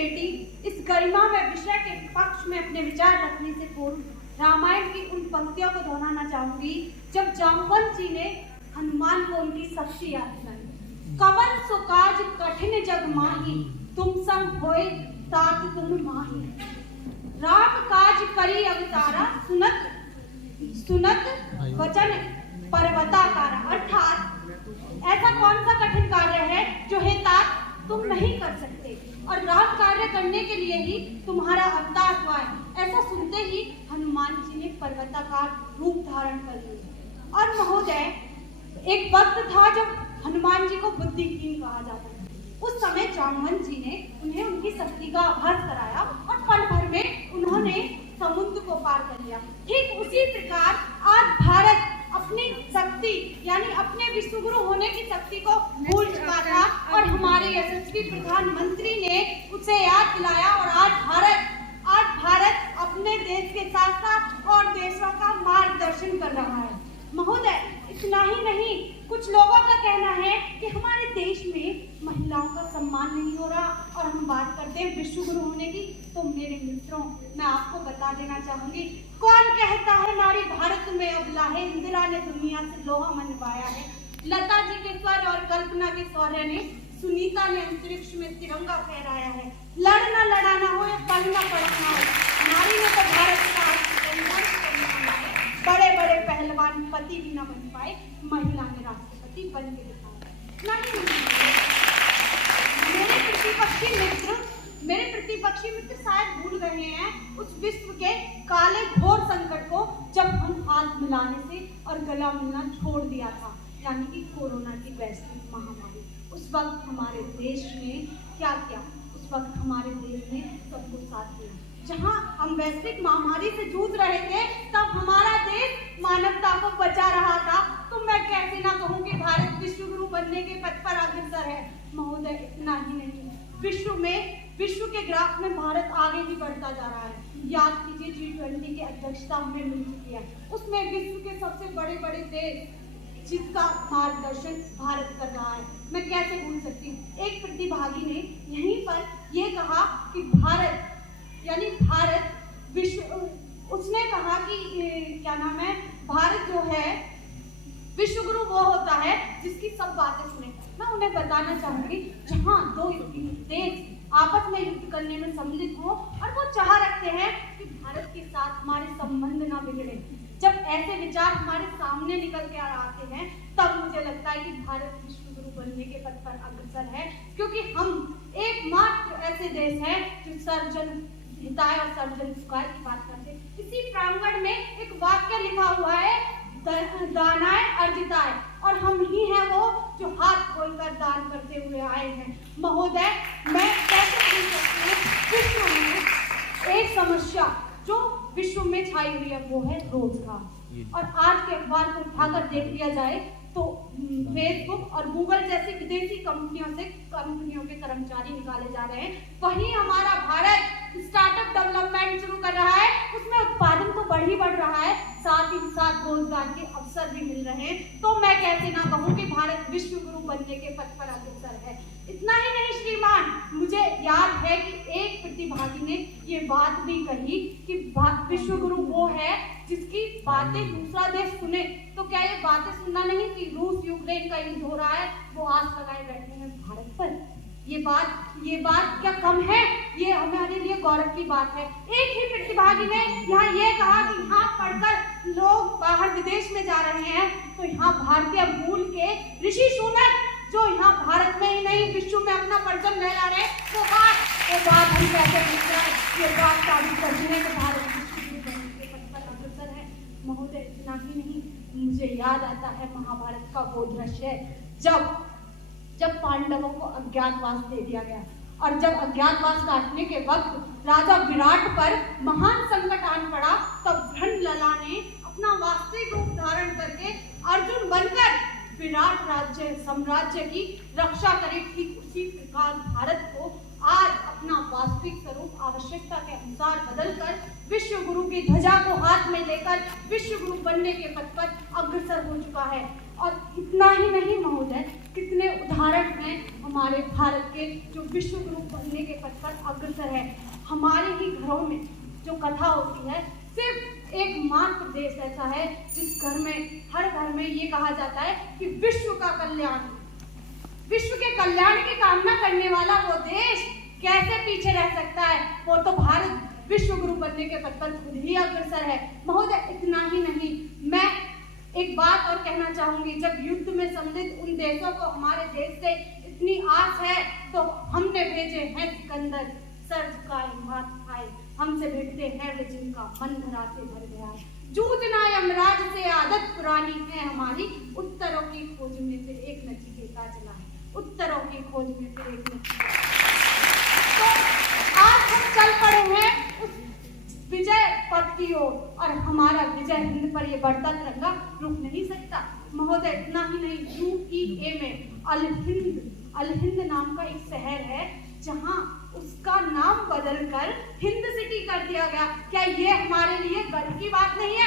बेटी इस गरिमा व विषय के पक्ष में अपने विचार रखने से पूर्व रामायण की उन पंक्तियों को दोहराना चाहूंगी जब जामवंत जी ने हनुमान को उनकी शक्ति याद दिलाई। कवन सो काज कठिन जग माही, तुम संग होए तात तुम माही। राम काज करी अवतारा, सुनत सुनत वचन पर्वताकारा। अर्थात ऐसा कौन सा कठिन कार्य है जो हे तात तुम नहीं कर सकते, और राम कार्य करने के लिए ही तुम्हारा अवतार हुआ है। ऐसा सुनते ही हनुमान जी ने पर्वताकार रूप धारण कर लिया। और महोदय, एक वक्त था जब हनुमान जी को बुद्धिहीन कहा जाता था। उस समय जामवंत जी ने उन्हें उनकी शक्ति का आभास कराया और पल भर में उन्होंने समुद्र को पार कर लिया। ठीक उसी प्रकार आज भारत अपनी शक्ति यानी अपने विश्वगुरु होने की शक्ति को भूल चुका था, और हमारे यशस्वी प्रधानमंत्री ने उसे याद दिलाया। और आज भारत अपने देश के साथ साथ और देशों का मार्गदर्शन कर रहा है। महोदय, इतना ही नहीं, कुछ लोगों का कहना है कि हमारे देश में महिलाओं का सम्मान नहीं हो रहा, और हम बात करते हैं विश्वगुरु होने की। तो मेरे मित्रों, मैं आपको बता देना चाहूंगी, कौन कहता है नारी भारत में अबला है, इंदिरा ने दुनिया से लोहा मनवाया है। लता जी के स्वर और कल्पना के शौर्य ने, सुनीता ने अंतरिक्ष में तिरंगा फहराया है। लड़ना लड़ाना हो या पलना पड़ना हो, नारी ने तो भारत का बड़े बड़े पहलवान पति भी न बन पाए, महिला ने राष्ट्रपति बन के दिखाया। मेरे प्रतिपक्षी मित्र शायद भूल रहे हैं उस विश्व के काले घोर संकट को जब हम हाथ मिलाने से और गला मिलना छोड़ दिया था, यानी कि कोरोना की वैश्विक महामारी। उस वक्त हमारे देश ने क्या किया? उस वक्त हमारे देश ने सबको साथ दिया। जहां हम वैश्विक महामारी से जूझ रहे थे, तब हमारा देश मानवता को बचा रहा था। तो मैं कैसे ना कहूं कि भारत विश्वगुरु बनने के पथ पर अग्रसर है। महोदय, इतना ही नहीं, विश्व के ग्राफ में भारत आगे भी बढ़ता जा रहा है। याद कीजिए, G20 की अध्यक्षता हमें मिल चुकी है। उसमें विश्व के सबसे बड़े बड़े देश जिसका मार्गदर्शन भारत कर रहा है, मैं कैसे भूल सकती हूँ। एक प्रतिभागी ने यहीं पर यह कहा कि भारत उसने कहा कि क्या नाम है, भारत जो है विश्वगुरु वो होता है जिसकी सब बातें सुने। मैं उन्हें बताना चाहूंगी, जहां दो देश आपस में युद्ध करने में सम्मिलित हो और वो चाह रखते हैं कि भारत के साथ हमारे संबंध ना बिगड़े, जब ऐसे विचार हमारे सामने निकल के आते हैं, तब मुझे लगता है कि भारत विश्वगुरु बनने के पथ पर अग्रसर है। क्योंकि हम एकमात्र ऐसे देश हैं जो सर्वजन हिताय और सर्वजन सुखाय की बात करते हैं। इसी प्रांगण में एक वाक्य लिखा हुआ है, दानाय अर्जिताय, और हम ही हैं वो जो हाथ खोलकर दान करते हुए आए हैं। महोदय, मैं कैसे भूल सकती हूँ, विश्व में एक समस्या जो विश्व में छाई हुई है वो है रोजगार। और आज के अखबार को उठाकर देख लिया जाए तो फेसबुक और गूगल जैसी विदेशी कंपनियों के कर्मचारी निकाले जा रहे हैं। वहीं हमारा भारत स्टार्टअप डेवलपमेंट शुरू कर रहा है, उसमें उत्पादन तो बढ़ रहा है, साथ ही साथ रोजगार के अवसर भी मिल रहे हैं। तो मैं कैसे ना कहूँ कि भारत विश्वगुरु बनने के पथ पर अग्रसर है। इतना ही नहीं श्रीमान, मुझे याद है कि एक प्रतिभागी ने ये बात भी कही कि विश्वगुरु वो है जिसकी बातें दूसरा देश सुने। तो क्या ये बातें सुनना नहीं कि रूस यूक्रेन का युद्ध हो रहा है, वो आस लगाए बैठे हैं भारत पर? ये बात क्या कम है? ये हमारे लिए गौरव की बात है। एक ही प्रतिभागी ने यहाँ ये कहा कि यहाँ पढ़कर लोग बाहर विदेश में जा रहे हैं, तो यहाँ भारतीय मूल के ऋषि सुनक जो यहाँ भारत में ही नहीं विश्व में अपना परचम लहरा रहे, वो बात हम कैसे भूल जाए? ये बात साबित करती है कि भारत विश्वगुरु बनने के पथ पर अग्रसर है। महोदय, इतना ही नहीं, मुझे याद आता है महाभारत का वो दृश्य जब पांडवों को अज्ञातवास दे दिया गया, और जब अज्ञातवास काटने के वक्त राजा विराट पर महान संकट आन पड़ा, तब भ्रंडलला ने अपना वास्तविक रूप धारण करके अर्जुन बनकर विराट साम्राज्य की रक्षा करे। ठीक उसी प्रकार भारत को आज अपना वास्तविक स्वरूप आवश्यकता के अनुसार बदलकर विश्वगुरु की ध्वजा को हाथ में लेकर विश्वगुरु बनने के पथ पर अग्रसर हो चुका है। और इतना ही नहीं महोदय, कितने उदाहरण हैं हमारे भारत के जो विश्व गुरु बनने के पथ पर अग्रसर है। हमारे ही घरों में जो कथा होती है, सिर्फ एकमात्र देश ऐसा है जिस घर में, हर घर में ये कहा जाता है कि विश्व का कल्याण, विश्व के कल्याण की कामना करने वाला वो देश कैसे पीछे रह सकता है। वो तो भारत विश्व गुरु बनने के पथ पर खुद ही अग्रसर है। महोदय, इतना ही नहीं, मैं एक बात और कहना चाहूंगी। जब युद्ध में सम्मिलित उन देशों को हमारे देश से इतनी आस है, तो हमने भेजे हैं सिकंदर, सर झुकाए माथ खाए, हमसे भिड़ते हैं वे जिनका मन धरा से भर गया है। जूझना यमराज से आदत पुरानी है हमारी, उत्तरों की खोज में फिर एक नचिकेता चला है, उत्तरों की खोज में फिर एक नचिकेता। तो आज हम चल पड़े हैं उस विजय पथ की ओर, और हमारा विजय हिंद पर ये बढ़ता तिरंगा रुक नहीं सकता। महोदय, इतना ही नहीं, यूएई में अल हिंद नाम का एक शहर है, जहां उसका नाम बदलकर हिंद सिटी कर दिया गया। क्या ये हमारे लिए गर्व की बात नहीं है?